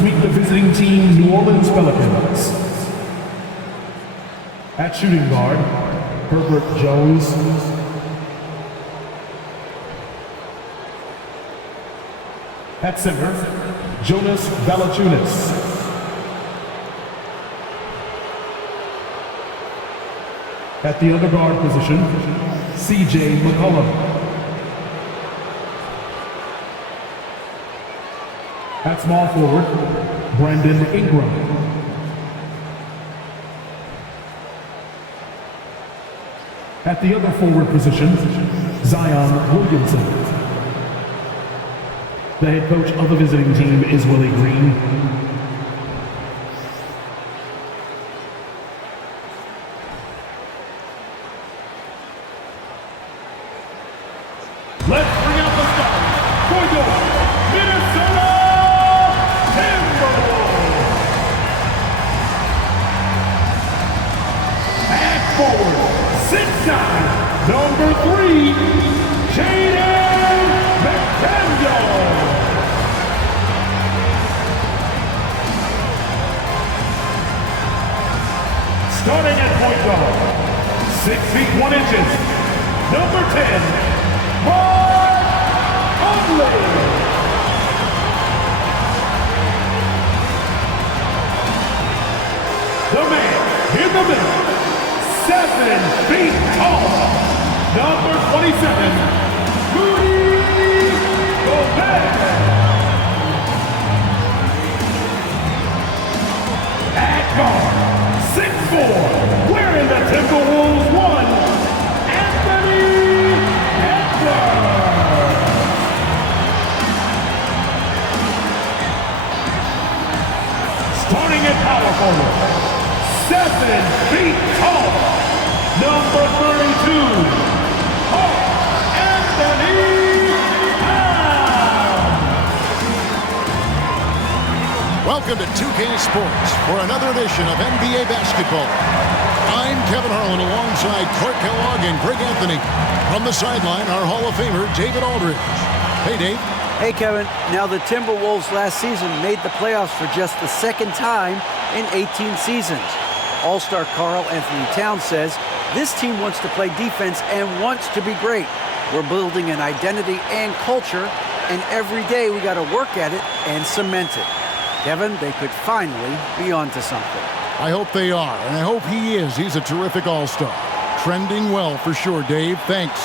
Let's meet the visiting team, New Orleans Pelicans. At shooting guard, Herbert Jones. At center, Jonas Valanciunas. At the other guard position, C.J. McCollum. At small forward, Brandon Ingram. At the other forward position, Zion Williamson. The head coach of the visiting team is Willie Green. Let's bring out the stars for your Minnesota Timberwolves. At forward, 6'9", number 3, Jaden McDaniel. Starting at point guard, 6 feet 1 inches, number 10, Mark Conley. The man in the middle, 7 feet tall, number 27, Rudy Gobert. At guard, 6'4", wearing the Timberwolves 1, Anthony Edwards. Starting at power forward, 7 feet tall, number 32, Anthony Towns. Welcome to 2K Sports for another edition of NBA basketball. I'm Kevin Harlan alongside Clark Kellogg and Greg Anthony. From the sideline, our Hall of Famer, David Aldridge. Hey, Dave. Hey, Kevin. Now, the Timberwolves last season made the playoffs for just the second time in 18 seasons. All-star Karl Anthony Towns says this team wants to play defense and wants to be great. We're building an identity and culture, and every day we got to work at it and cement it. Kevin, they could finally be onto something. I hope they are, and I hope he is. He's a terrific all-star. Trending well for sure, Dave. Thanks.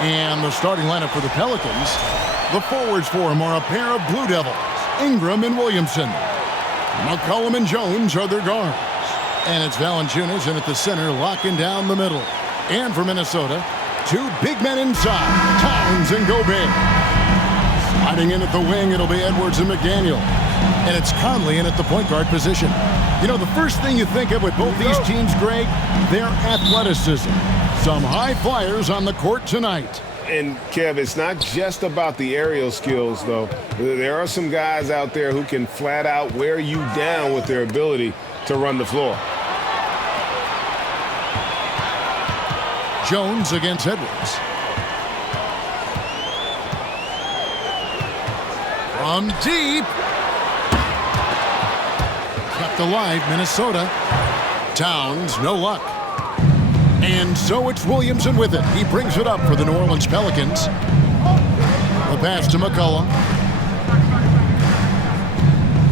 And the starting lineup for the Pelicans, the forwards for him are a pair of Blue Devils, Ingram and Williamson. McCollum and Jones are their guards. And it's Valanciunas in at the center, locking down the middle. And for Minnesota, 2 big men inside, Towns and Gobert. Sliding in at the wing, it'll be Edwards and McDaniel. And it's Conley in at the point guard position. You know, the first thing you think of with both these teams, Greg, their athleticism. Some high flyers on the court tonight. And, Kev, it's not just about the aerial skills, though. There are some guys out there who can flat out wear you down with their ability to run the floor. Jones against Edwards. From deep. Kept alive, Minnesota. Towns, no luck. And so it's Williamson with it. He brings it up for the New Orleans Pelicans. The pass to McCollum.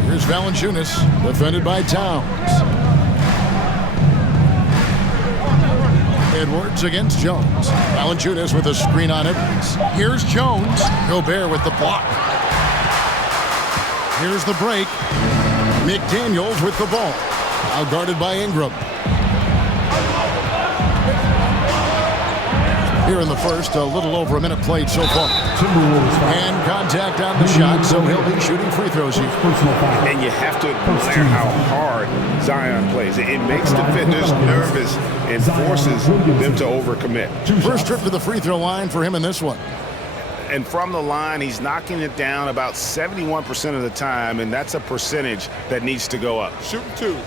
Here's Valanciunas, defended by Towns. Edwards against Jones. Valanciunas with a screen on Edwards. Here's Jones. Gobert with the block. Here's the break. McDaniels with the ball. Now guarded by Ingram. Here in the first, a little over a minute played so far. And contact on the shot, so he'll be shooting free throws here. And you have to admire how hard Zion plays. It makes defenders nervous and forces them to overcommit. First trip to the free throw line for him in this one. And from the line, he's knocking it down about 71% of the time, and that's a percentage that needs to go up. Shooting 2.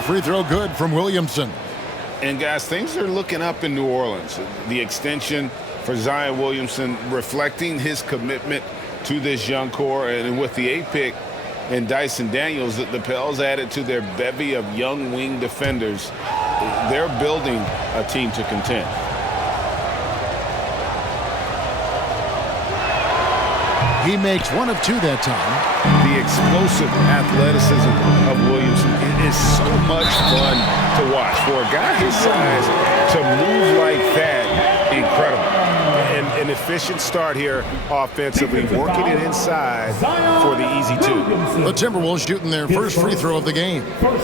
That free throw good from Williamson. And, guys, things are looking up in New Orleans. The extension for Zion Williamson reflecting his commitment to this young core. And with the 8th pick and Dyson Daniels, the Pels added to their bevy of young wing defenders. They're building a team to contend. He makes 1 of 2 that time. The explosive athleticism of Williamson, it is so much fun to watch. For a guy his size to move like that, incredible. And an efficient start here offensively, working it inside for the easy 2. The Timberwolves shooting their first free throw of the game.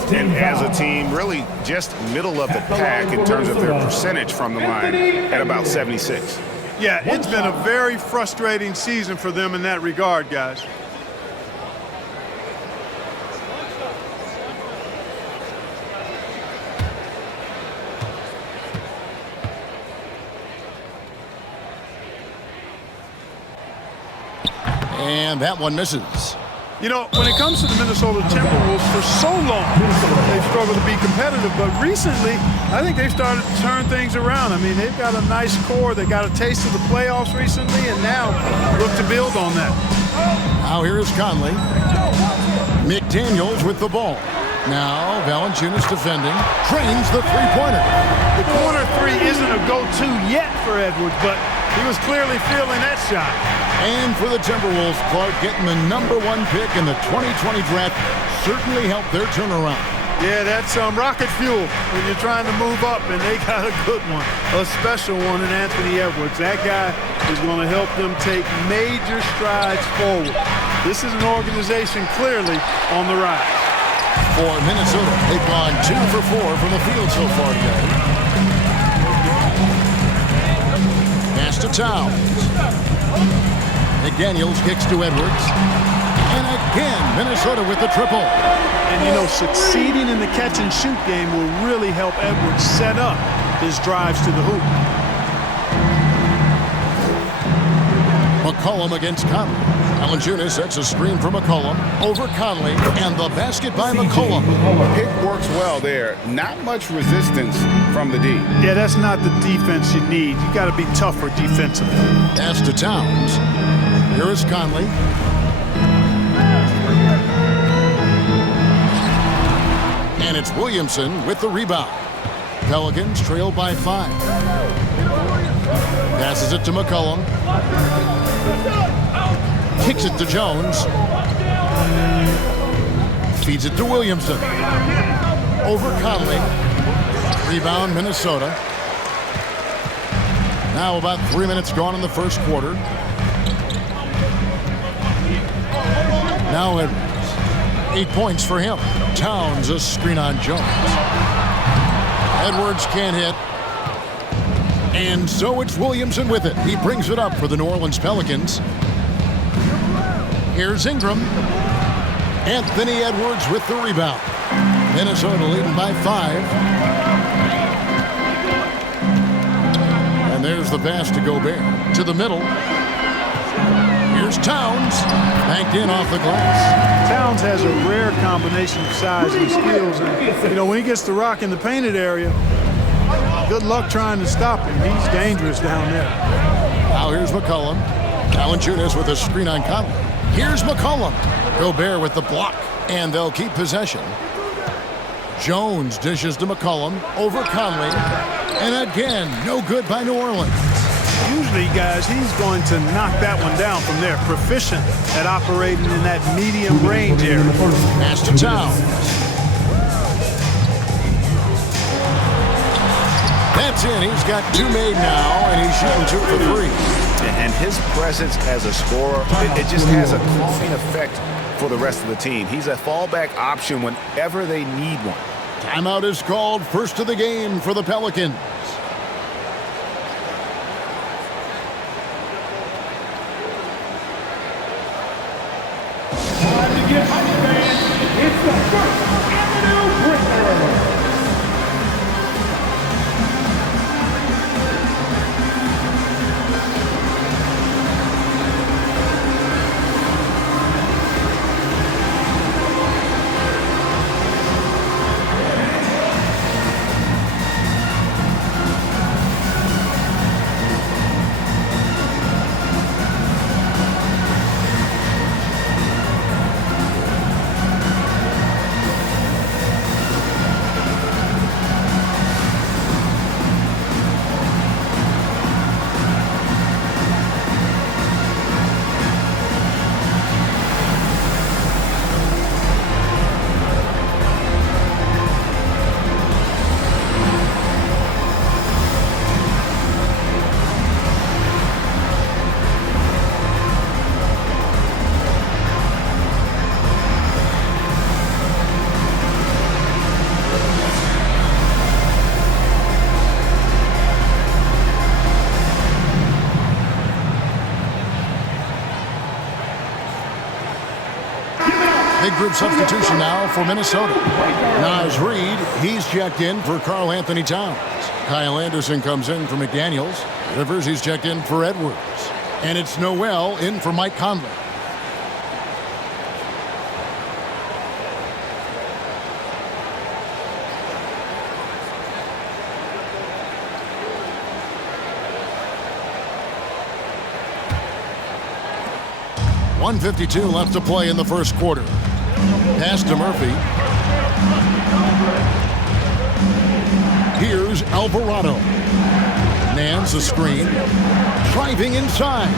And as a team, really just middle of the pack in terms of their percentage from the line at about 76. Yeah, it's been a very frustrating season for them in that regard, guys. And that one misses. You know, when it comes to the Minnesota Timberwolves, for so long, they've struggled to be competitive. But recently, I think they've started to turn things around. I mean, they've got a nice core. They got a taste of the playoffs recently, and now look to build on that. Now here is Conley. McDaniels with the ball. Now Valanciunas defending. Trains the three-pointer. The corner 3 isn't a go-to yet for Edwards, but he was clearly feeling that shot. And for the Timberwolves, Clark getting the #1 pick in the 2020 draft certainly helped their turnaround. Yeah, that's rocket fuel when you're trying to move up, and they got a good one, a special one in Anthony Edwards. That guy is going to help them take major strides forward. This is an organization clearly on the rise. For Minnesota, they've gone 2 for 4 from the field so far today. Pass to Towns. McDaniels kicks to Edwards. And again, Minnesota with the triple. And, you know, succeeding in the catch-and-shoot game will really help Edwards set up his drives to the hoop. McCollum against Conley. Valanciunas sets a screen for McCollum. Over Conley. And the basket by McCollum. Pick works well there. Not much resistance from the D. Yeah, that's not the defense you need. You got to be tougher defensively. Pass to Towns. Here is Conley. And it's Williamson with the rebound. Pelicans trail by 5. Passes it to McCollum. Kicks it to Jones. Feeds it to Williamson. Over Conley. Rebound, Minnesota. Now about 3 minutes gone in the first quarter. Now Edwards. 8 points for him. Towns a screen on Jones. Edwards can't hit. And so it's Williamson with it. He brings it up for the New Orleans Pelicans. Here's Ingram. Anthony Edwards with the rebound. Minnesota leading by 5. And there's the pass to Gobert. To the middle. Here's Towns. Banked in off the glass. Towns has a rare combination of size and skills. And, you know, when he gets the rock in the painted area, good luck trying to stop him. He's dangerous down there. Now here's McCollum. Valanciunas with a screen on Conley. Here's McCollum. Gobert with the block. And they'll keep possession. Jones dishes to McCollum. Over Conley. And again, no good by New Orleans. Usually, guys, he's going to knock that one down from there. Proficient at operating in that medium range area. Pass to Towns. That's in. He's got 2 made now, and he's shooting 2 for 3. And his presence as a scorer, it just has a calming effect for the rest of the team. He's a fallback option whenever they need one. Timeout is called. First of the game for the Pelicans. Time to get hype, fans. It's the First Avenue Breaker. Big group substitution now for Minnesota. Naz Reid, he's checked in for Karl Anthony Towns. Kyle Anderson comes in for McDaniels. Rivers, he's checked in for Edwards. And it's Noel in for Mike Conley. .152 left to play in the first quarter. Pass to Murphy. Here's Alvarado. Nance a screen. Driving inside.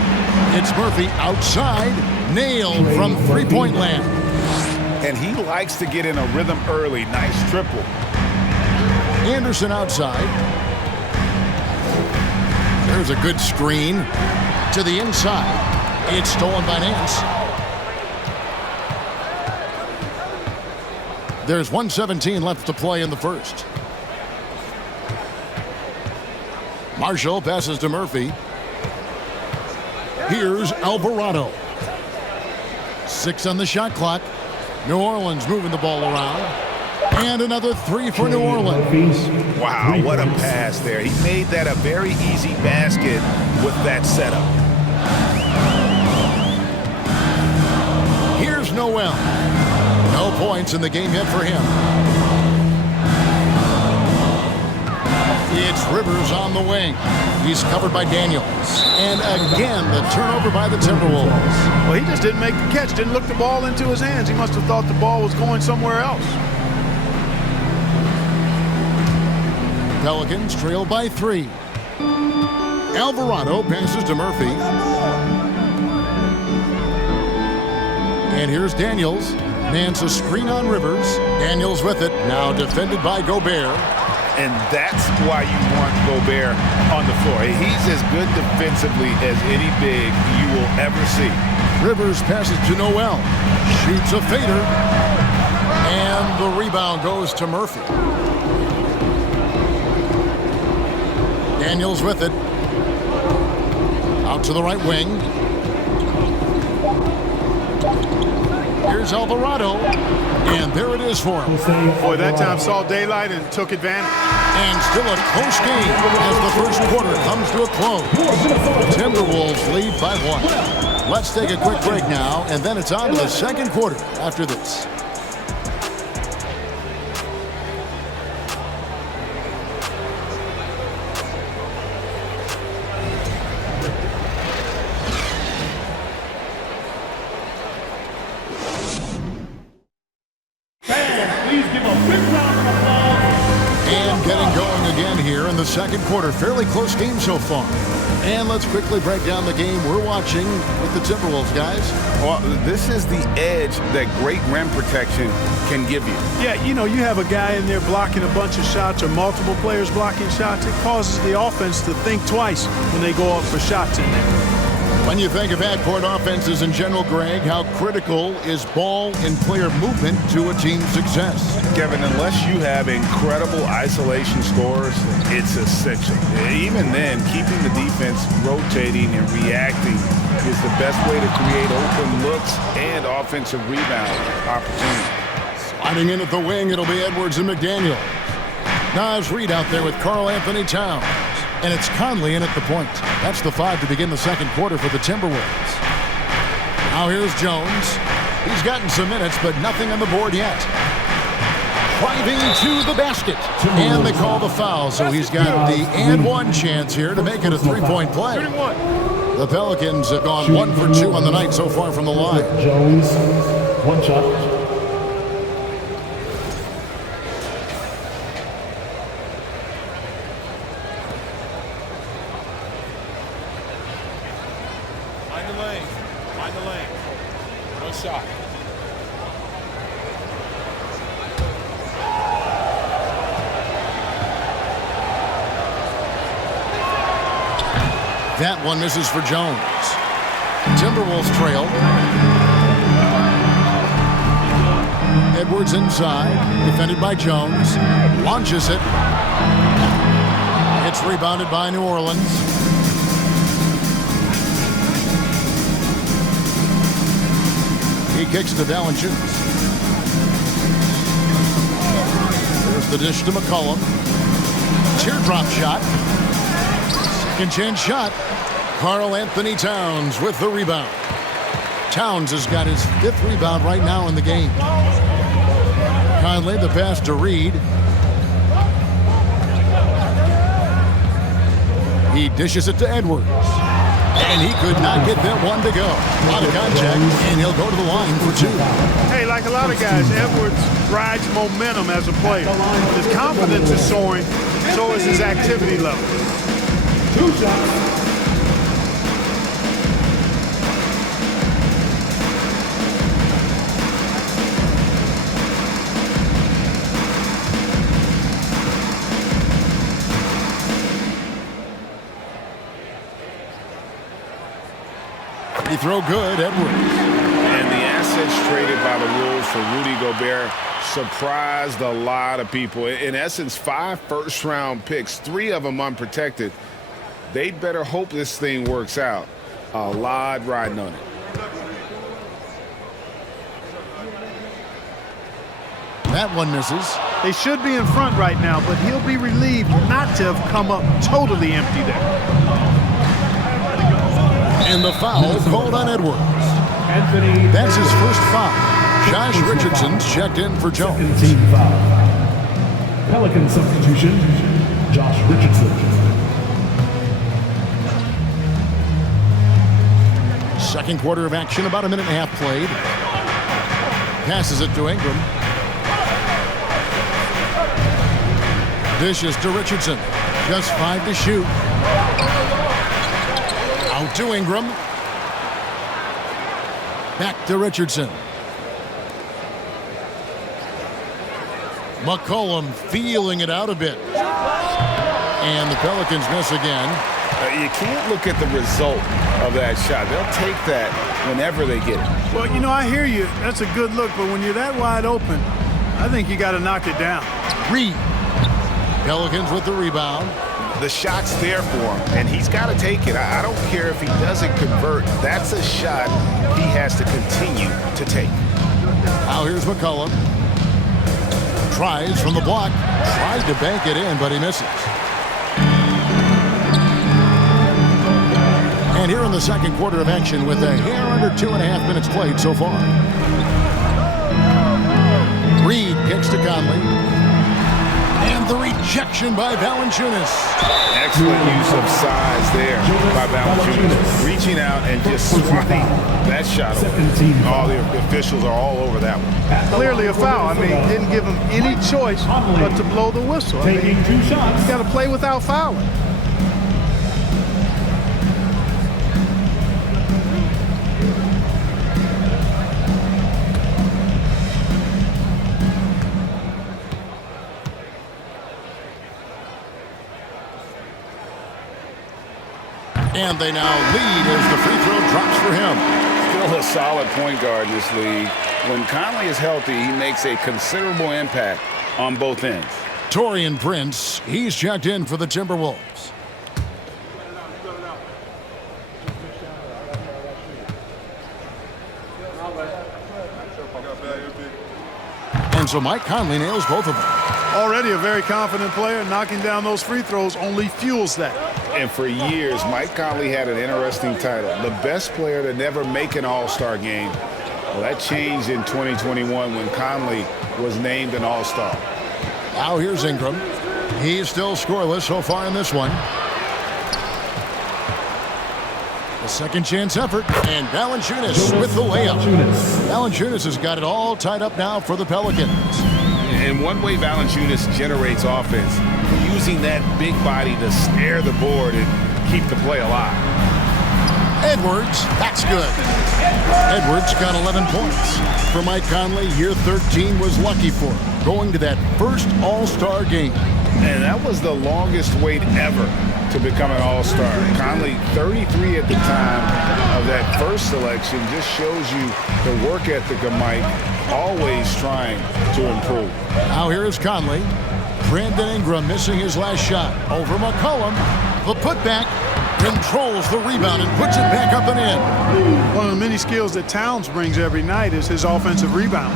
It's Murphy outside. Nailed from three-point land. And he likes to get in a rhythm early. Nice triple. Anderson outside. There's a good screen to the inside. It's stolen by Nance. There's 1:17 left to play in the first. Marshall passes to Murphy. Here's Alvarado. 6 on the shot clock. New Orleans moving the ball around. And another 3 for New Orleans. Wow, what a pass there. He made that a very easy basket with that setup. Here's Noel. No points in the game yet for him. It's Rivers on the wing. He's covered by Daniels. And again, the turnover by the Timberwolves. Well, he just didn't make the catch, didn't look the ball into his hands. He must have thought the ball was going somewhere else. Pelicans trail by 3. Alvarado passes to Murphy. And here's Daniels. Nance a screen on Rivers. Daniels with it. Now defended by Gobert. And that's why you want Gobert on the floor. He's as good defensively as any big you will ever see. Rivers passes to Noel. Shoots a fader. And the rebound goes to Murphy. Daniels with it. Out to the right wing. Here's Alvarado. And there it is for him. Boy, that time saw daylight and took advantage. And still a close game as the first quarter comes to a close. The Timberwolves lead by 1. Let's take a quick break now, and then it's on to the second quarter after this. The second quarter, fairly close game so far. And let's quickly break down the game we're watching with the Timberwolves, guys. Well, this is the edge that great rim protection can give you. Yeah, you know, you have a guy in there blocking a bunch of shots or multiple players blocking shots. It causes the offense to think twice when they go up for shots in there. When you think of half-court offenses in general, Greg, how critical is ball and player movement to a team's success? Kevin, unless you have incredible isolation scores, it's essential. Even then, keeping the defense rotating and reacting is the best way to create open looks and offensive rebound opportunities. Sliding in at the wing, it'll be Edwards and McDaniel. Naz Reid out there with Karl Anthony Towns. And it's Conley in at the point. That's the 5 to begin the second quarter for the Timberwolves. Now here's Jones. He's gotten some minutes, but nothing on the board yet. Driving to the basket. And they call the foul, so he's got the and one chance here to make it a three-point play. The Pelicans have gone 1 for 2 on the night so far from the line. Jones, 1 shot. Find the lane. No shot. That one misses for Jones. Timberwolves trail. Edwards inside, defended by Jones. Launches it. It's rebounded by New Orleans. He kicks to Valanciunas. The dish to McCollum. Teardrop shot. Second chance shot. Karl Anthony Towns with the rebound. Towns has got his 5th rebound right now in the game. Conley the pass to Reed. He dishes it to Edwards. And he could not get that one to go. A lot of contact, and he'll go to the line for 2. Hey, like a lot of guys, Edwards rides momentum as a player. His confidence is soaring, so is his activity level. 2 shots. He throw good, Edwards. And the assets traded by the Wolves for Rudy Gobert surprised a lot of people. In essence, 5 first-round picks, 3 of them unprotected. They'd better hope this thing works out. A lot riding on it. That one misses. They should be in front right now, but he'll be relieved not to have come up totally empty there. And the foul called on Edwards. Anthony. That's his first foul. Josh Richardson's checked in for Jones. Team foul. Pelican substitution. Josh Richardson. Second quarter of action, about a minute and a half played. Passes it to Ingram. Dishes to Richardson. Just 5 to shoot. Out to Ingram. Back to Richardson. McCollum feeling it out a bit. And the Pelicans miss again. You can't look at the result of that shot. They'll take that whenever they get it. Well, you know, I hear you. That's a good look, but when you're that wide open, I think you got to knock it down. Reed. Pelicans with the rebound. The shot's there for him, and he's got to take it. I don't care if he doesn't convert. That's a shot he has to continue to take. Now here's McCollum. Tries from the block. Tries to bank it in, but he misses. And here in the second quarter of action with a hair under 2.5 minutes played so far. Reed kicks to Conley. And the rejection by Valanciunas. Excellent use of size there by Valanciunas. Reaching out and just swatting that shot over. All the officials are all over that one. Clearly a foul. I mean, didn't give him any choice but to blow the whistle. I mean, Taking 2 shots. you got to play without fouling. And they now lead as the free throw drops for him. Still a solid point guard in this league. When Conley is healthy, he makes a considerable impact on both ends. Taurean Prince, he's checked in for the Timberwolves. And so Mike Conley nails both of them. Already a very confident player. Knocking down those free throws only fuels that. And for years, Mike Conley had an interesting title. The best player to never make an All-Star game. Well, that changed in 2021 when Conley was named an All-Star. Now here's Ingram. He's still scoreless so far in this one. A second chance effort, and Valanciunas with the layup. Valanciunas has got it all tied up now for the Pelicans. And one way Valanciunas generates offense, using that big body to snare the board and keep the play alive. Edwards, that's good. Edwards got 11 points. For Mike Conley, year 13 was lucky for him, going to that first All-Star game. And that was the longest wait ever to become an All-Star. Conley, 33 at the time of that first selection, just shows you the work ethic of Mike, always trying to improve. Now here is Conley. Brandon Ingram missing his last shot. Over McCollum. The putback. Controls the rebound and puts it back up and in. One of the many skills that Towns brings every night is his offensive rebound.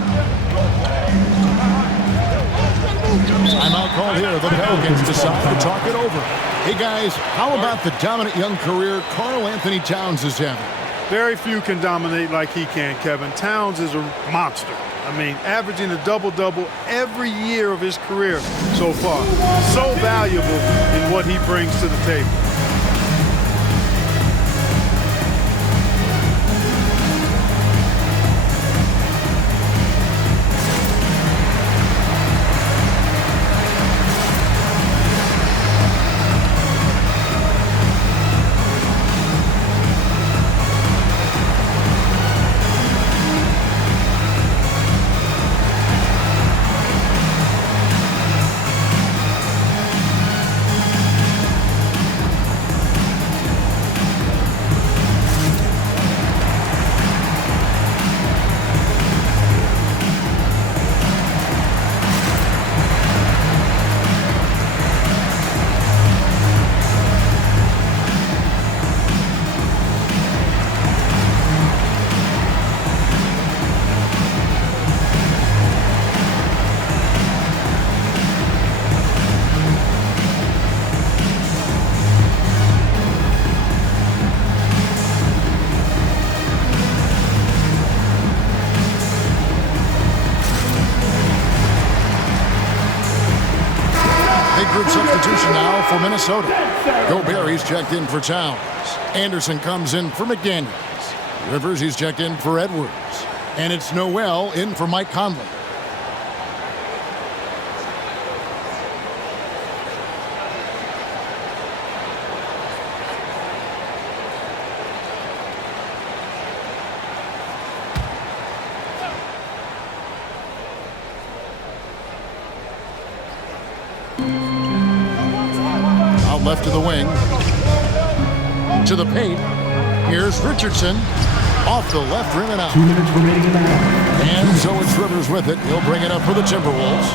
Timeout called here. The Pelicans decide to talk it over. Hey, guys, how about the dominant young career Karl Anthony Towns is having? Very few can dominate like he can, Kevin. Towns is a monster. I mean, averaging a double-double every year of his career so far. So valuable in what he brings to the table. Group substitution now for Minnesota. Gobert, he's checked in for Towns. Anderson comes in for McDaniels. Rivers, he's checked in for Edwards. And it's Noel in for Mike Conley. Left to the wing, to the paint. Here's Richardson, off the left rim and out. 2 minutes remaining in the half. And so it's Rivers with it. He'll bring it up for the Timberwolves.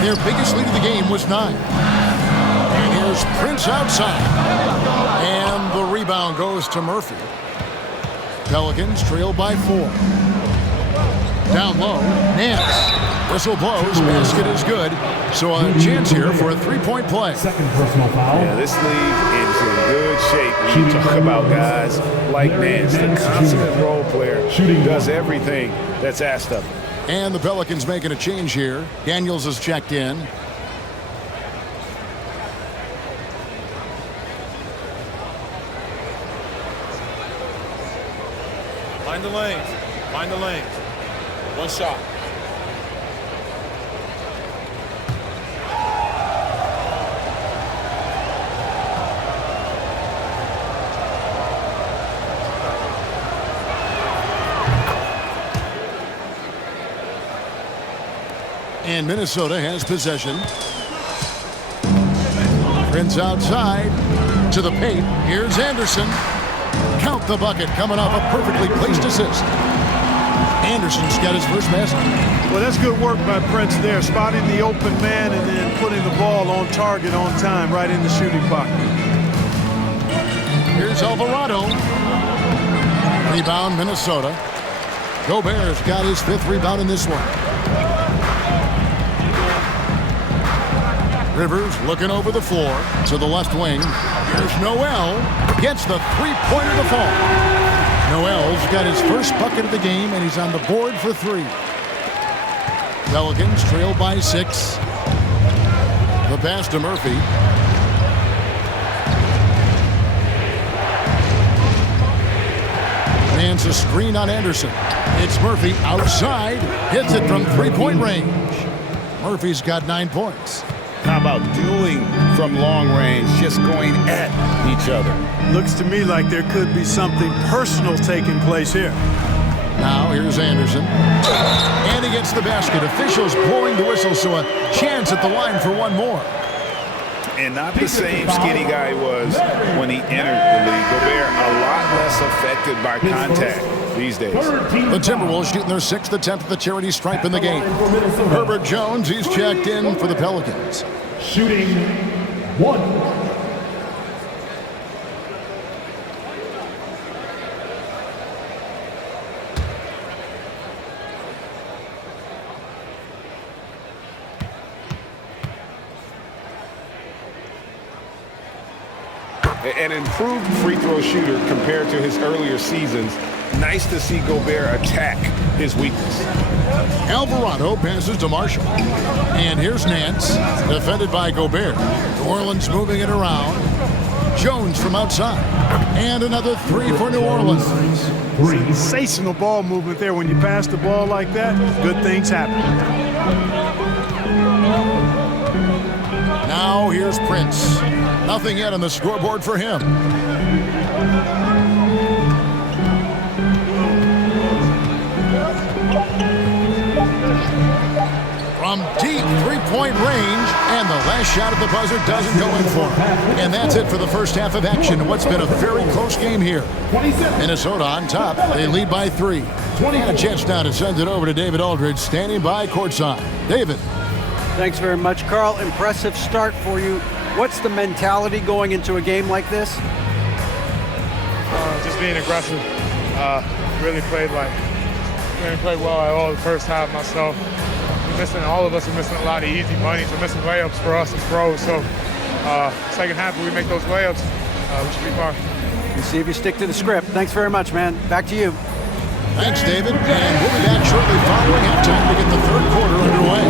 Their biggest lead of the game was 9. And here's Prince outside. And the rebound goes to Murphy. Pelicans trail by 4. Down low, Nance. Whistle blows, basket is good. So a chance here for a three-point play. Second personal foul. Yeah, this league is in good shape when you talk about guys like Nance. The consummate role player does everything that's asked of him. And the Pelicans making a change here. Daniels is checked in. Find the lanes. Find the lanes. One shot. And Minnesota has possession. Prince outside to the paint. Here's Anderson. Count the bucket coming off a perfectly placed assist. Anderson's got his first basket. Well, that's good work by Prince there, spotting the open man and then putting the ball on target on time right in the shooting pocket. Here's Alvarado. Rebound, Minnesota. Gobert's got his 5th rebound in this one. Rivers looking over the floor to the left wing. Here's Noel. Gets the three-pointer to fall. Noel's got his first bucket of the game, and he's on the board for 3. Pelicans trail by 6. The pass to Murphy. Man's a screen on Anderson. It's Murphy outside. Hits it from three-point range. Murphy's got 9 points. How about dueling from long range, just going at each other? Looks to me like there could be something personal taking place here. Now here's Anderson. And he gets the basket. Officials blowing the whistle, so a chance at the line for one more. And not the same skinny guy he was when he entered the league. Gobert a lot less affected by contact these days. The Timberwolves shooting their 6th attempt at the charity stripe in the game. Herbert Jones, he's checked in for the Pelicans. Shooting 1. An improved free throw shooter compared to his earlier seasons. Nice to see Gobert attack his weakness. Alvarado passes to Marshall. And here's Nance, defended by Gobert. New Orleans moving it around. Jones from outside. And another three for New Orleans. Sensational ball movement there. When you pass the ball like that, good things happen. Now here's Prince. Nothing yet on the scoreboard for him. From deep three-point range, and the last shot at the buzzer doesn't go in for him. And that's it for the first half of action. What's been a very close game here. Minnesota on top. They lead by 3. And a chance now to send it over to David Aldridge, standing by courtside. David. Thanks very much, Carl. Impressive start for you. What's the mentality going into a game like this? Just being aggressive. Really played well at all the first half myself. All of us are missing a lot of easy money. We're missing layups for us as pros. So second half, if we make those layups, we should be fine. You see if you stick to the script. Thanks very much, man. Back to you. Thanks, David. And we'll be back shortly following halftime to get the third quarter underway.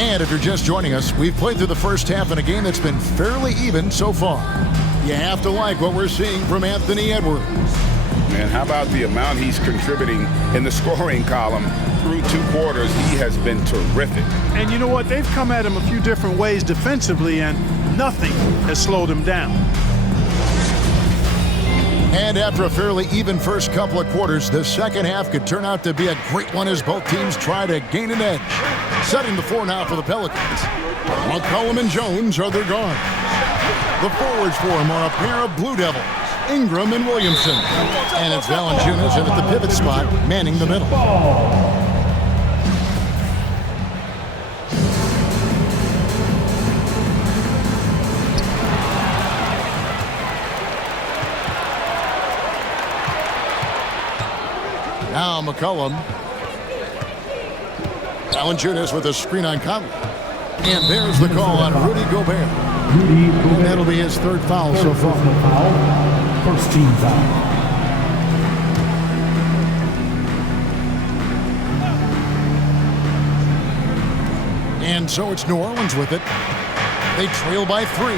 And if you're just joining us, we've played through the first half in a game that's been fairly even so far. You have to like what we're seeing from Anthony Edwards. Man, how about the amount he's contributing in the scoring column through 2 quarters? He has been terrific. And you know what? They've come at him a few different ways defensively, and nothing has slowed him down. And after a fairly even first couple of quarters, the second half could turn out to be a great one as both teams try to gain an edge. Setting the floor now for the Pelicans. McCollum and Jones are their guards. The forwards for him are a pair of Blue Devils, Ingram and Williamson. And it's Valanciunas in at the pivot spot, manning the middle. Now McCollum. Valanciunas with a screen on Conley. And there's the call on Rudy Gobert. And that'll be his third foul so far. First team foul. And so it's New Orleans with it. They trail by 3.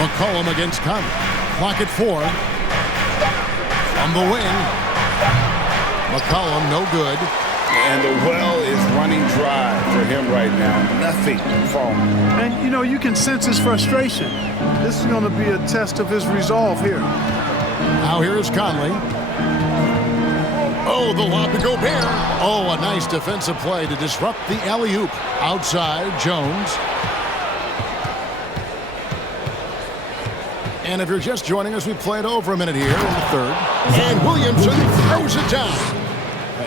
McCollum against Conley. Clock at 4. From the wing. McCollum, no good. And the well is running dry for him right now. Nothing falling. And, you know, you can sense his frustration. This is going to be a test of his resolve here. Now here is Conley. Oh, the lob to Gobert. Oh, a nice defensive play to disrupt the alley-oop. Outside, Jones. And if you're just joining us, we played over a minute here in the third. And Williamson throws it down.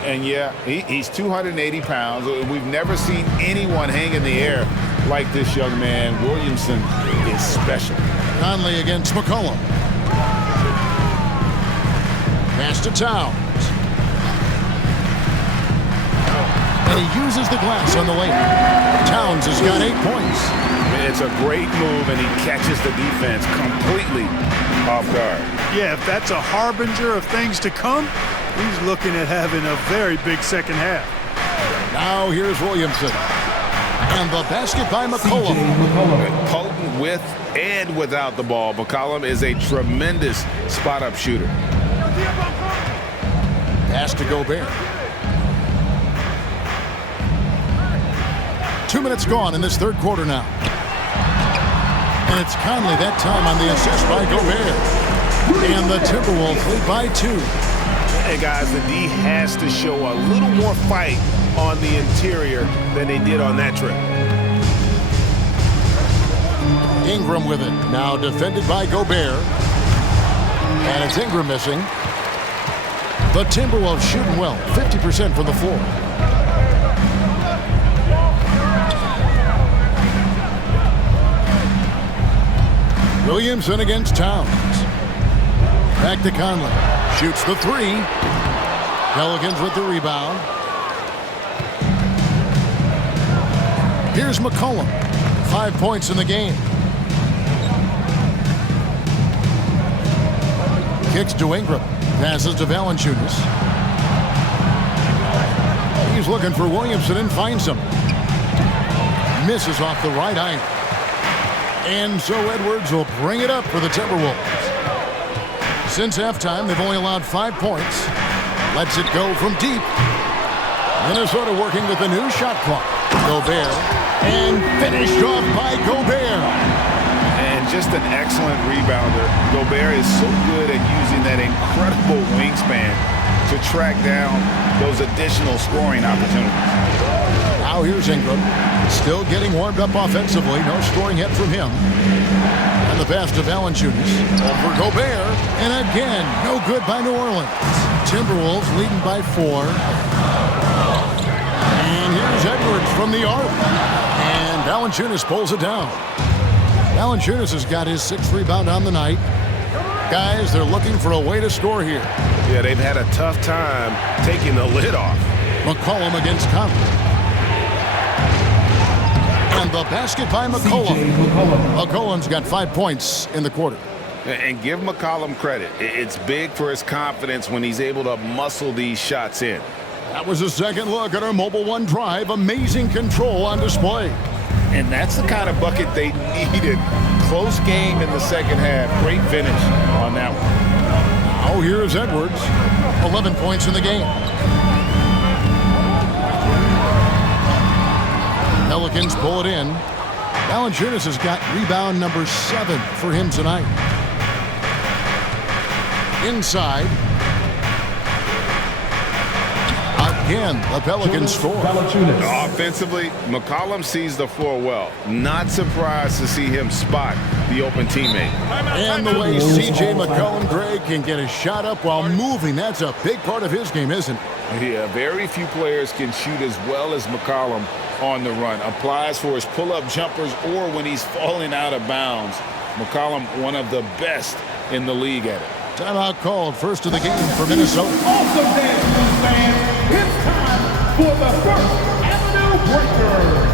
And yeah, he's 280 pounds. We've never seen anyone hang in the air like this young man. Williamson is special. Conley against McCollum. Pass to Towns. And he uses the glass on the lane. Towns has got 8 points. It's a great move, and he catches the defense completely off guard. Yeah, if that's a harbinger of things to come, he's looking at having a very big second half. Now here's Williamson. And the basket by McCollum. Potent with and without the ball. McCollum is a tremendous spot-up shooter. Pass to Gobert. 2 minutes gone in this third quarter now. And it's Conley that time on the assist by Gobert. And the Timberwolves lead by 2. Hey, guys, the D has to show a little more fight on the interior than they did on that trip. Ingram with it. Now defended by Gobert. And it's Ingram missing. The Timberwolves shooting well. 50% from the floor. Williamson against Towns. Back to Conley. Shoots the 3. Pelicans with the rebound. Here's McCollum. 5 points in the game. Kicks to Ingram. Passes to Valanciunas. He's looking for Williamson and finds him. Misses off the right eye. And so Edwards will bring it up for the Timberwolves. Since halftime, they've only allowed 5 points. Lets it go from deep. Minnesota working with a new shot clock. Gobert. And finished off by Gobert. And just an excellent rebounder. Gobert is so good at using that incredible wingspan to track down those additional scoring opportunities. Now here's Ingram. Still getting warmed up offensively. No scoring hit from him. And the pass to Valanciunas. Over Gobert. And again, no good by New Orleans. Timberwolves leading by 4. And here's Edwards from the arc. And Valanciunas pulls it down. Valanciunas has got his 6th rebound on the night. Guys, they're looking for a way to score here. Yeah, they've had a tough time taking the lid off. McCollum against Conley. And the basket by McCollum. McCollum's got 5 points in the quarter. And give McCollum credit. It's big for his confidence when he's able to muscle these shots in. That was a second look at our Mobile One drive. Amazing control on display. And that's the kind of bucket they needed. Close game in the second half. Great finish on that one. Now here's Edwards. 11 points in the game. Pelicans pull it in. Valanciunas has got rebound number 7 for him tonight. Inside. Again, the Pelicans score. Offensively, McCollum sees the floor well. Not surprised to see him spot the open teammate. And the way C.J. McCollum, Greg, can get a shot up while moving, that's a big part of his game, isn't it? Yeah, very few players can shoot as well as McCollum on the run. Applies for his pull-up jumpers or when he's falling out of bounds. McCollum, one of the best in the league at it. Timeout called. First of the game for Minnesota. Also dance, fans. It's time for the First Avenue Breakers.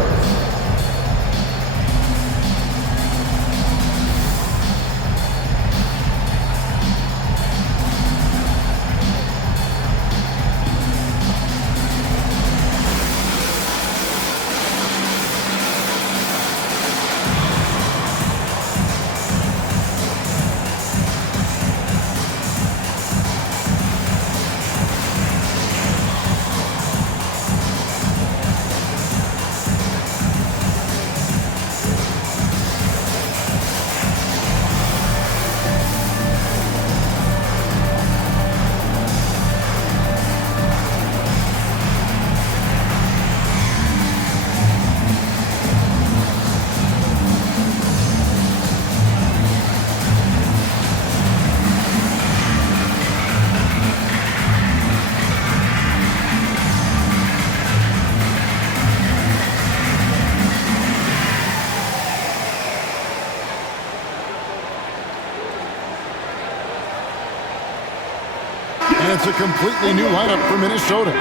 And it's a completely new lineup for Minnesota.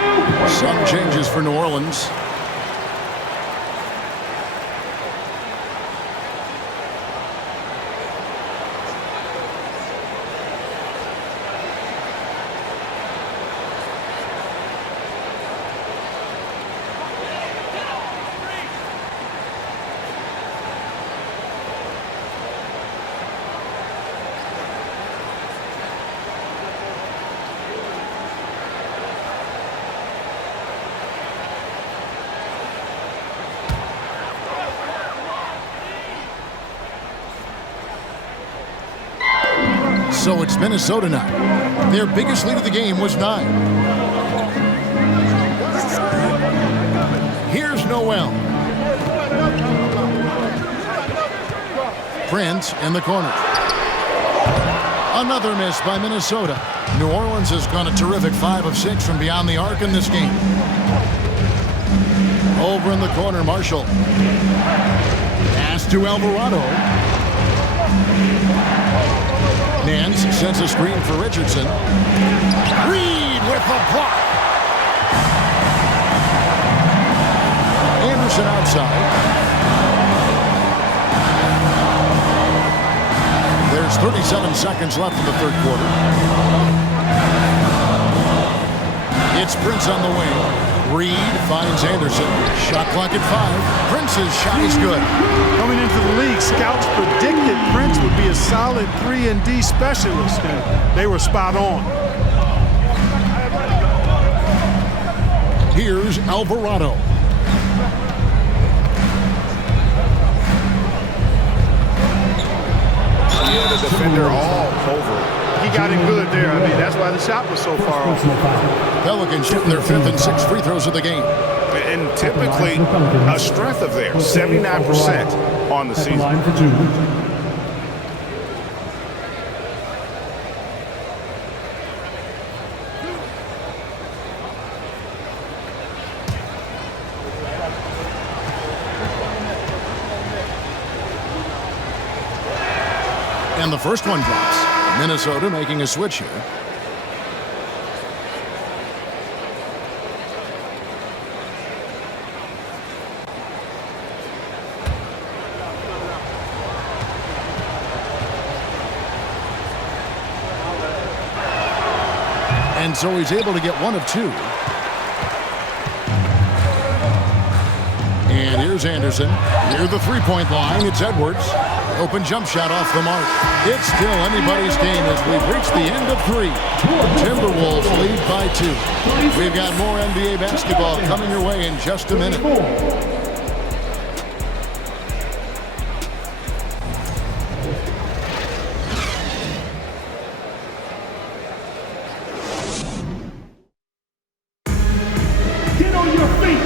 Some changes for New Orleans. So it's Minnesota now. Their biggest lead of the game was 9. Here's Noel. Prince in the corner. Another miss by Minnesota. New Orleans has gone a terrific 5 of 6 from beyond the arc in this game. Over in the corner, Marshall. Pass to Alvarado. Nance sends a screen for Richardson. Reed with the block. Anderson outside. There's 37 seconds left in the third quarter. It's Prince on the wing. Reed finds Anderson. Shot clock at 5. Prince's shot is good. Coming into the league, scouts predicted Prince would be a solid 3-and-D specialist, and they were spot on. Here's Alvarado. Yeah, the defender all over. He got it good there. I mean, that's why the shot was so far off. Pelicans shooting their 5th and 6th free throws of the game. And typically a strength of theirs, 79% on the season. Line for 2. And the first one drops. Minnesota making a switch here. And so he's able to get 1 of 2. And here's Anderson. Near the three-point line, it's Edwards. Open jump shot off the mark. It's still anybody's game as we've reached the end of 3. Timberwolves lead by 2. We've got more NBA basketball coming your way in just a minute.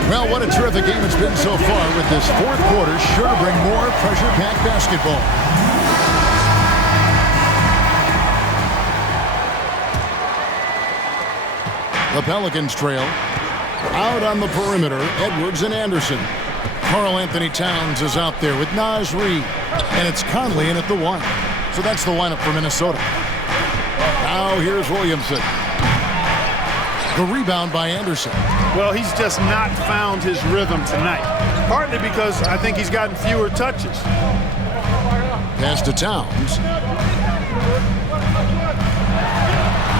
Well, what a terrific game it's been so far, with this fourth quarter sure to bring more pressure-packed basketball. The Pelicans trail. Out on the perimeter, Edwards and Anderson. Karl Anthony Towns is out there with Naz Reid. And it's Conley in at the 1. So that's the lineup for Minnesota. Now here's Williamson. The rebound by Anderson. Well, he's just not found his rhythm tonight. Partly because I think he's gotten fewer touches. Pass to Towns.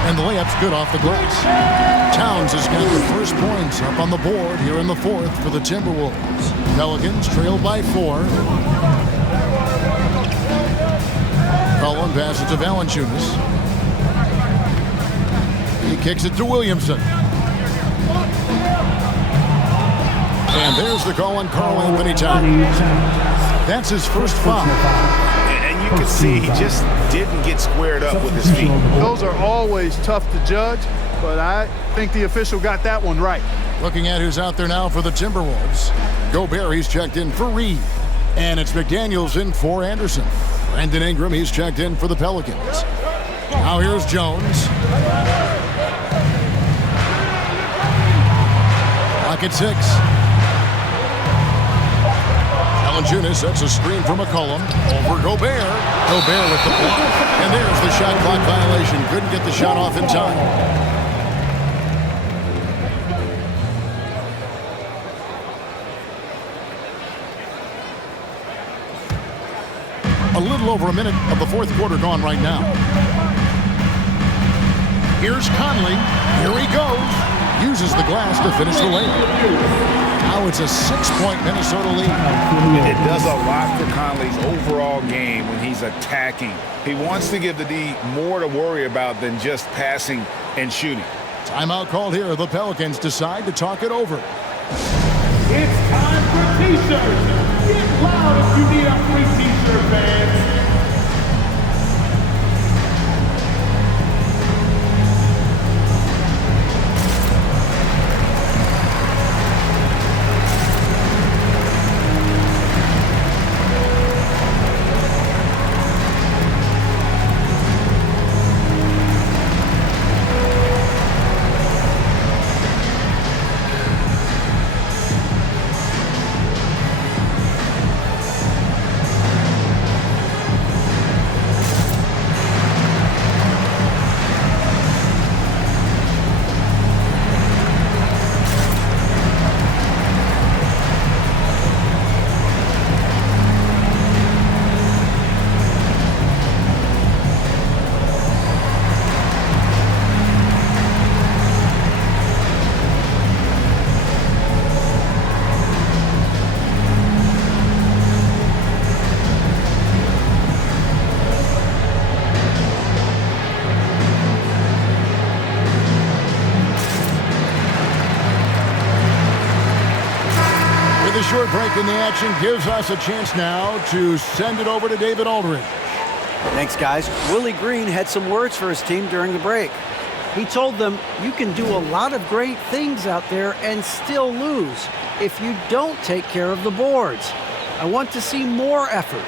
And the layup's good off the glass. Towns has got the first points up on the board here in the fourth for the Timberwolves. Pelicans trail by 4. Cullen passes to Valanciunas. He kicks it to Williamson. And there's the call on Karl Anthony Towns. That's his first foul. And you can see he just didn't get squared up with his feet. Those are always tough to judge, but I think the official got that one right. Looking at who's out there now for the Timberwolves. Gobert, he's checked in for Reed. And it's McDaniels in for Anderson. Brandon Ingram, he's checked in for the Pelicans. Now here's Jones. Clock at 6. Valanciunas sets a screen for McCollum. Over Gobert. Gobert with the block. And there's the shot clock violation. Couldn't get the shot off in time. little over a minute of the fourth quarter gone right now. Here's Conley. Here he goes. Uses the glass to finish the layup. Now it's a 6-point Minnesota lead. It does a lot for Conley's overall game when he's attacking. He wants to give the D more to worry about than just passing and shooting. Timeout called here. The Pelicans decide to talk it over. It's time for T-shirts. Get loud if you need a free T-shirt, fans. The short break in the action gives us a chance now to send it over to David Aldridge. Thanks, guys. Willie Green had some words for his team during the break. He told them, you can do a lot of great things out there and still lose if you don't take care of the boards. I want to see more effort,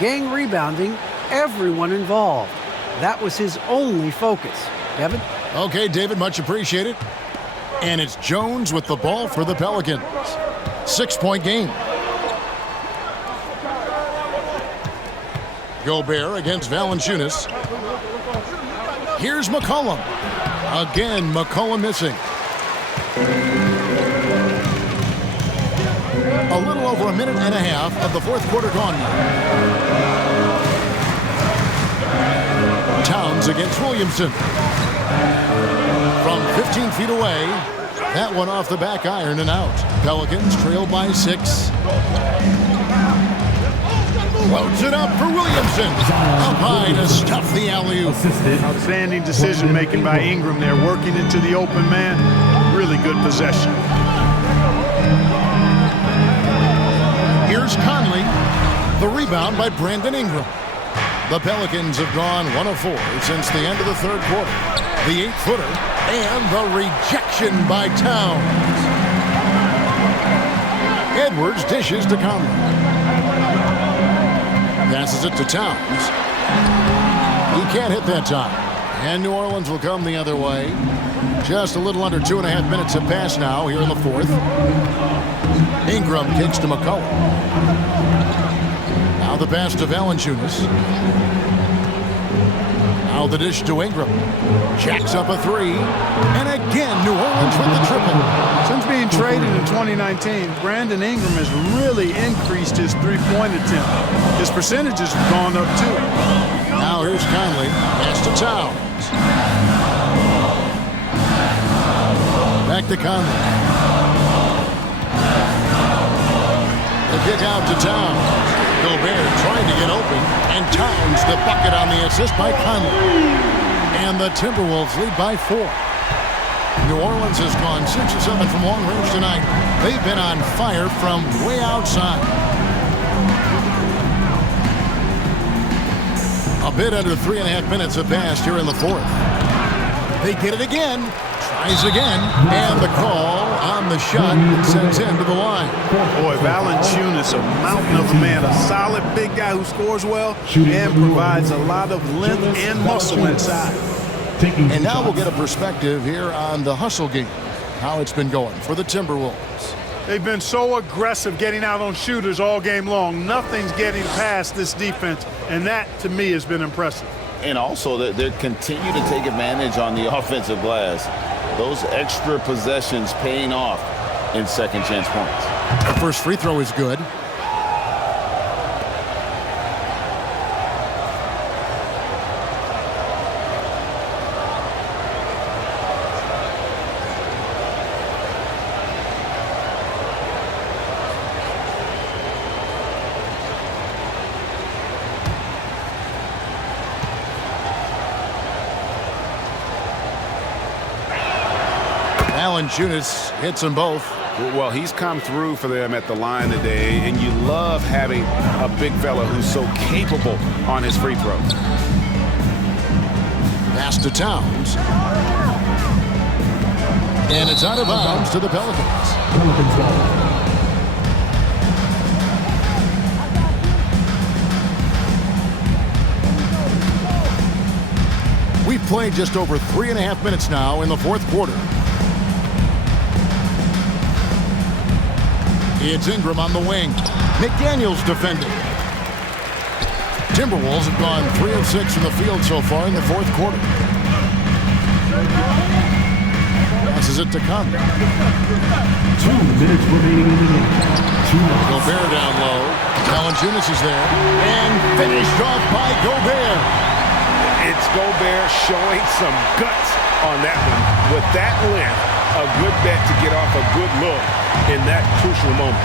gang rebounding, everyone involved. That was his only focus. Kevin? Okay, David, much appreciated. And it's Jones with the ball for the Pelicans. 6-point game. Gobert against Valanciunas. Here's McCollum. Again, McCollum missing. A little over a minute and a half of the fourth quarter gone now. Towns against Williamson. From 15 feet away. That one off the back iron and out. Pelicans trail by 6. Loads it up for Williamson. Up high to stuff the alley-oop. Outstanding decision-making by Ingram there, working into the open man. Really good possession. Here's Conley. The rebound by Brandon Ingram. The Pelicans have gone 1 of 4 since the end of the third quarter. The 8-footer and the rejection by Towns. Edwards dishes to Conley. Passes it to Towns. He can't hit that time. And New Orleans will come the other way. Just a little under 2.5 minutes have passed now here in the fourth. Ingram kicks to McCollum. Now the pass to Valanciunas. Now the dish to Ingram. Jacks up a 3. And again, New Orleans with the triple. Since being traded in 2019, Brandon Ingram has really increased his three-point attempt. His percentages have gone up too. Now here's Conley. Pass to Towns. Back to Conley. The kick out to Towns. Gobert trying to get open, and Towns the bucket on the assist by Conley. And the Timberwolves lead by 4. New Orleans has gone 6 or 7 from long range tonight. They've been on fire from way outside. A bit under 3.5 minutes have passed here in the fourth. They get it again. Tries again. And the call on the shot that sends him to the line. Boy, Valanciunas, a mountain of a man, a solid big guy who scores well and provides a lot of length and muscle inside. And now we'll get a perspective here on the hustle game, how it's been going for the Timberwolves. They've been so aggressive getting out on shooters all game long. Nothing's getting past this defense, and that, to me, has been impressive. And also, they continue to take advantage on the offensive glass. Those extra possessions paying off in second chance points. The first free throw is good. Valanciunas hits them both. Well, he's come through for them at the line today, and you love having a big fella who's so capable on his free throws. Pass to Towns. And it's out of bounds to the Pelicans. We've played just over 3.5 minutes now in the fourth quarter. It's Ingram on the wing. McDaniels defending. Timberwolves have gone 3 of 6 from the field so far in the fourth quarter. Passes it to Conley. 2 minutes remaining in the game. Gobert down low. Valanciunas is there. And finished off by Gobert. It's Gobert showing some guts on that one. With that length, a good bet to get off a good look in that crucial moment.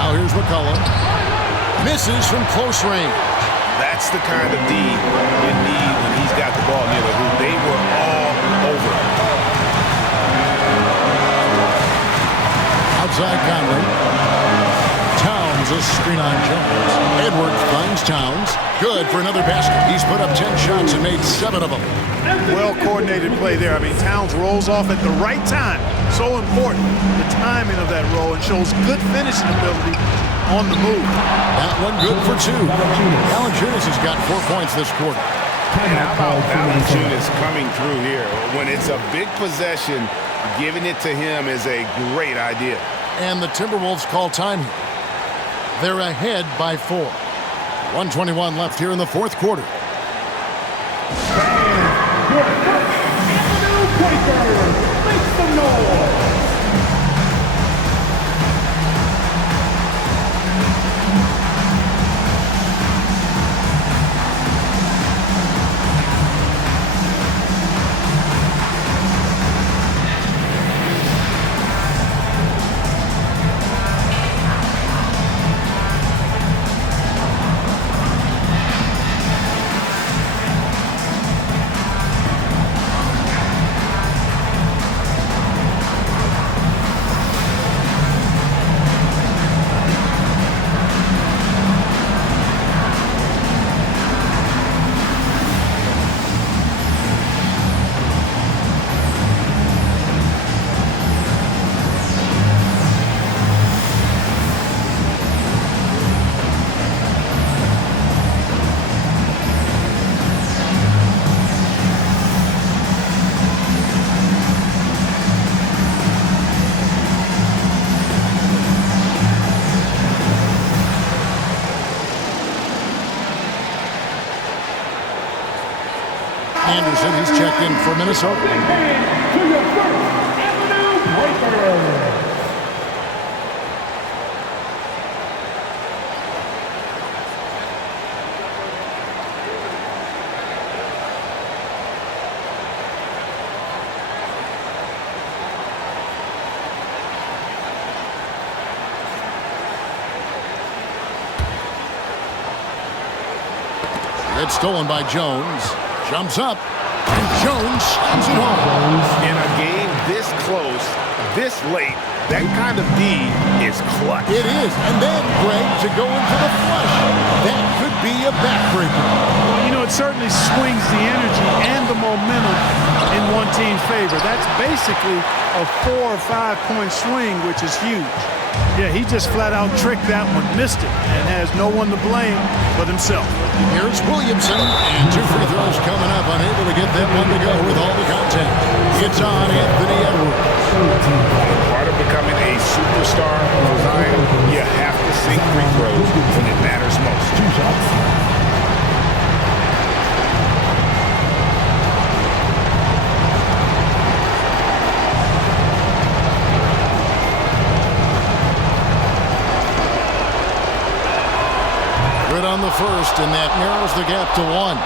Now here's McCollum. Misses from close range. That's the kind of D you need when he's got the ball near the hoop. They were all over it. Outside Conley. Towns a screen on Jones. Edwards finds Towns. Good for another basket. He's put up 10 shots and made 7 of them. Well-coordinated play there. I mean, Towns rolls off at the right time. So important, the timing of that roll, and shows good finishing ability on the move. That one good for 2. Valanciunas has got 4 points this quarter. And how about Valanciunas coming through here? When it's a big possession, giving it to him is a great idea. And the Timberwolves call time here. They're ahead by 4. 1:21 left here in the fourth quarter. Your first Avenue Breaker. Make some noise. Anderson, he's checked in for Minnesota. To your first Avenue Breaker. It's stolen by Jones. Jumps up. And Jones slams it home. In a game this close, this late, that kind of D is clutch. It is. And then, Greg, to go into the flush. That could be a backbreaker. Well, you know, it certainly swings the energy and the momentum in one team's favor. That's basically a 4 or 5 point swing, which is huge. Yeah, he just flat out tricked that one, missed it, and has no one to blame but himself. Here's Williamson, and 2 free throws coming up, unable to get that one to go with all the contact. It's on Anthony Edwards. Part of becoming a superstar for Zion, you have to sink free throws when it matters most. 2 shots. Good on the first, and that narrows the gap to 1.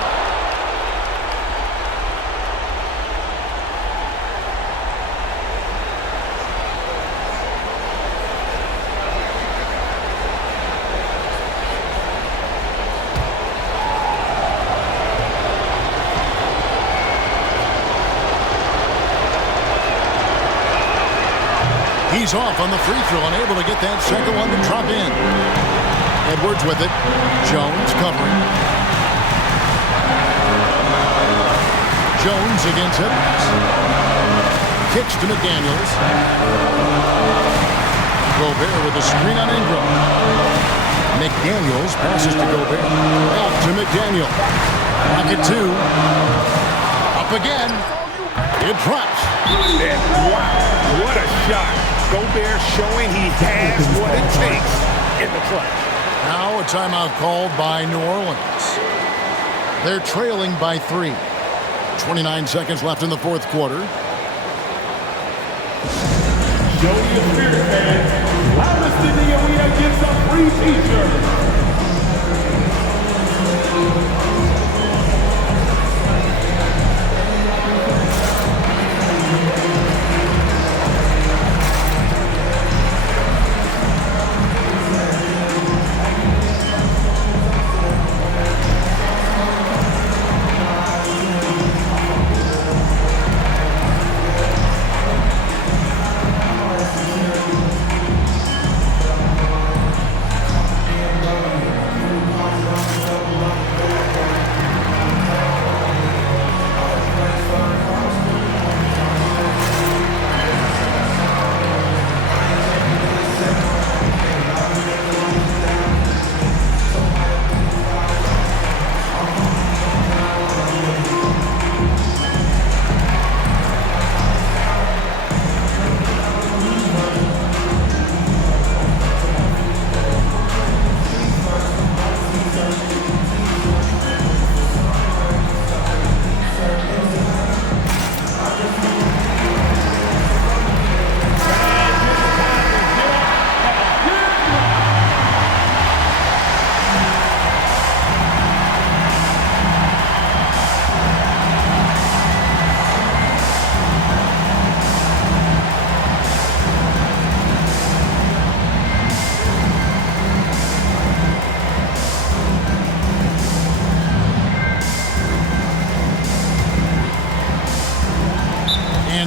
He's off on the free throw, unable to get that second one to drop in. Edwards with it. Jones covering. Jones against Edwards. Kicks to McDaniels. Gobert with a screen on Ingram. McDaniels passes to Gobert. Out to McDaniel. Pocket two. Up again. It drops. And wow, what a shot. Gobert showing he has what it takes in the clutch. Now a timeout called by New Orleans. They're trailing by 3. 29 seconds left in the fourth quarter. Show your spirit, man. Loudest in the arena gets a free t-shirt.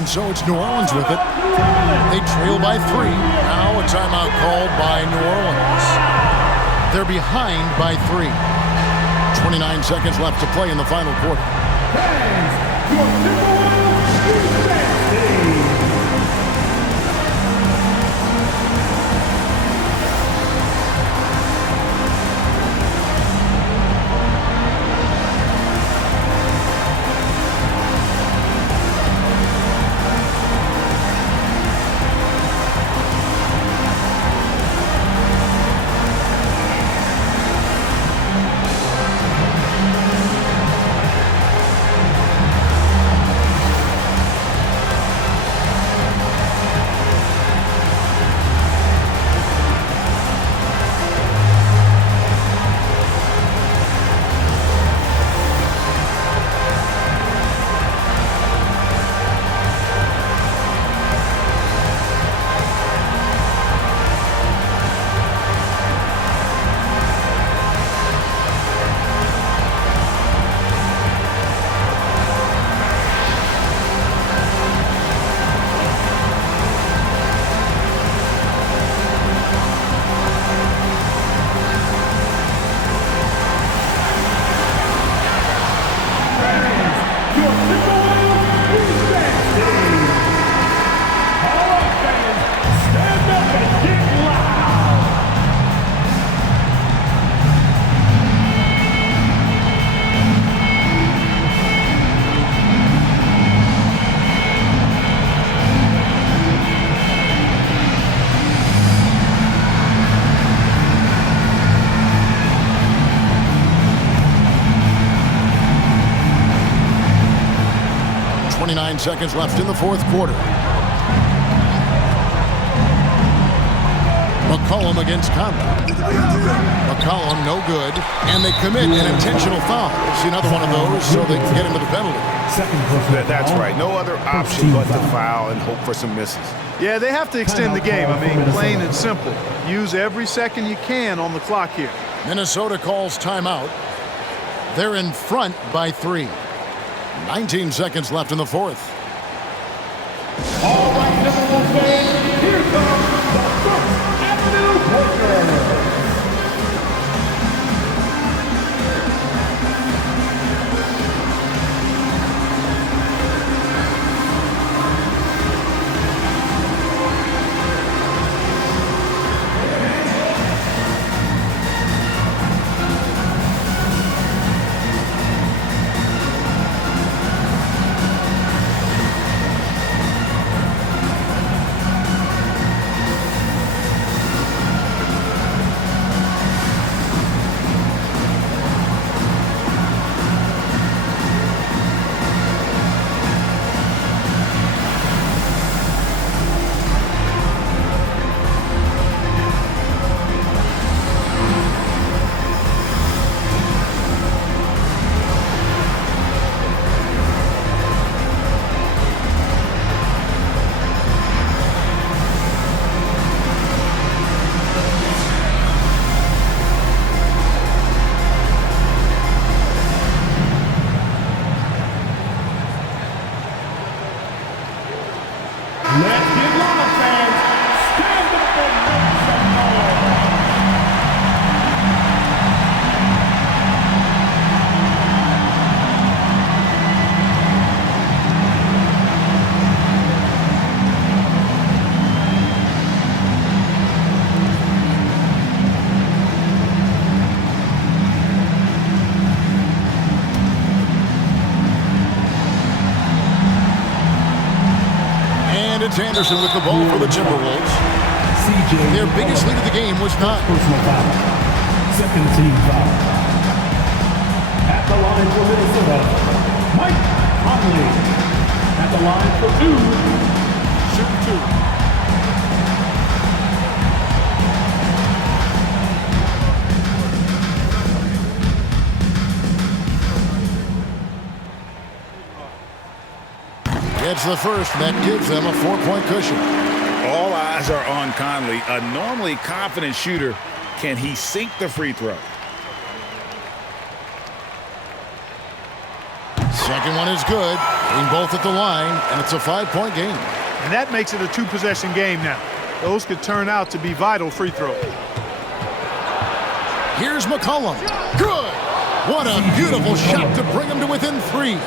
So it's New Orleans with it. They trail by 3. Now a timeout called by New Orleans. They're behind by 3. 29 seconds left to play in the final quarter. Your Timberwolves defense. Seconds left in the fourth quarter. McCollum against Conley. McCollum no good, and they commit an intentional foul. See another one of those so they can get into the penalty. That's right. No other option but to foul and hope for some misses. Yeah, they have to extend the game. I mean, plain and simple. Use every second you can on the clock here. Minnesota calls timeout. They're in front by 3. 19 seconds left in the fourth. All right, Timberwolves fans, here comes Let's get loud, fans. Stand up and make some noise. And it's Anderson with the ball for the Timberwolves. Their biggest lead of the game was 9. Personal foul. Second team foul. At the line for Minnesota, Mike Conley. At the line for 2. Shoot 2. Gets the first, and that gives them a 4-point cushion. All eyes are on Conley, a normally confident shooter. Can he sink the free throw? Second one is good. Getting both at the line, and it's a 5-point game. And that makes it a 2-possession game now. Those could turn out to be vital free throws. Here's McCollum. Good! What a beautiful shot to bring him to within 3.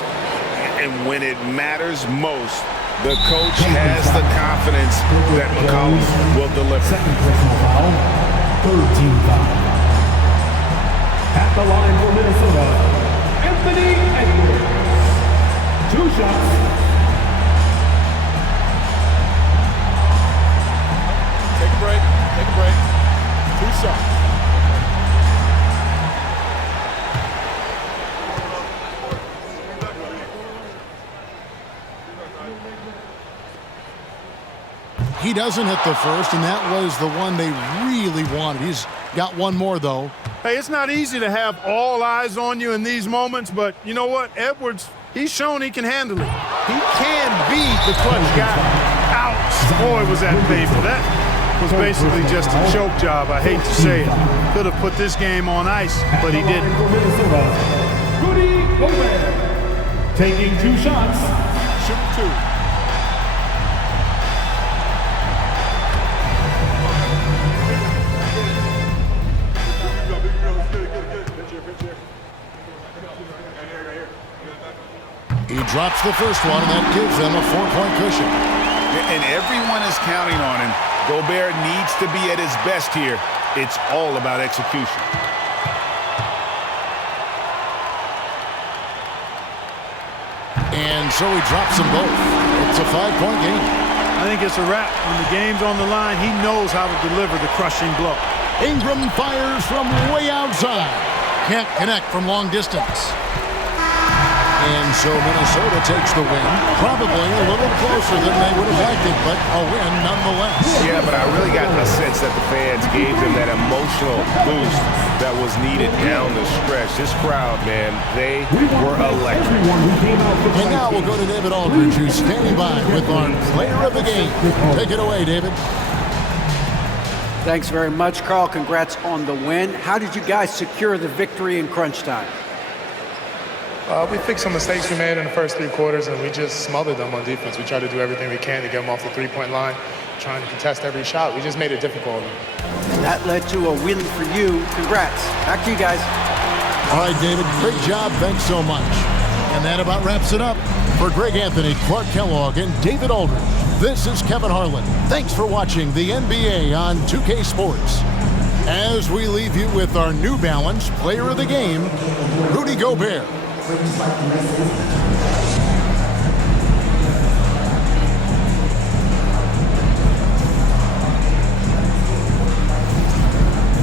And when it matters most, the coach has the confidence that McCollum will deliver. Second personal foul. Third team foul. At the line for Minnesota, Anthony Edwards. 2 shots. Take a break. Take a break. 2 shots. He doesn't hit the first, and that was the one they really wanted. He's got one more, though. Hey, it's not easy to have all eyes on you in these moments, but you know what? Edwards, he's shown he can handle it. He can be the clutch guy. Ouch. Boy, was that painful. That was basically just a choke job. I hate to say it. Could have put this game on ice, but he didn't. Rudy Gobert. Taking 2 shots. Shoot 2. He drops the first one, and that gives them a 4-point cushion. And everyone is counting on him. Gobert needs to be at his best here. It's all about execution. And so he drops them both. It's a 5-point game. I think it's a wrap. When the game's on the line, he knows how to deliver the crushing blow. Ingram fires from way outside. Can't connect from long distance. And so Minnesota takes the win. Probably a little closer than they would have liked it, but a win nonetheless. Yeah, but I really got the sense that the fans gave them that emotional boost that was needed down the stretch. This crowd, man, they were electric. And now we'll go to David Aldridge, who's standing by with our player of the game. Take it away, David. Thanks very much, Carl. Congrats on the win. How did you guys secure the victory in crunch time? We fixed some mistakes we made in the first 3 quarters, and we just smothered them on defense. We tried to do everything we can to get them off the 3-point line, trying to contest every shot. We just made it difficult. And that led to a win for you. Congrats. Back to you guys. All right, David, great job. Thanks so much. And that about wraps it up. For Greg Anthony, Clark Kellogg, and David Aldridge, this is Kevin Harlan. Thanks for watching the NBA on 2K Sports. As we leave you with our New Balance Player of the Game, Rudy Gobert. Just like the message.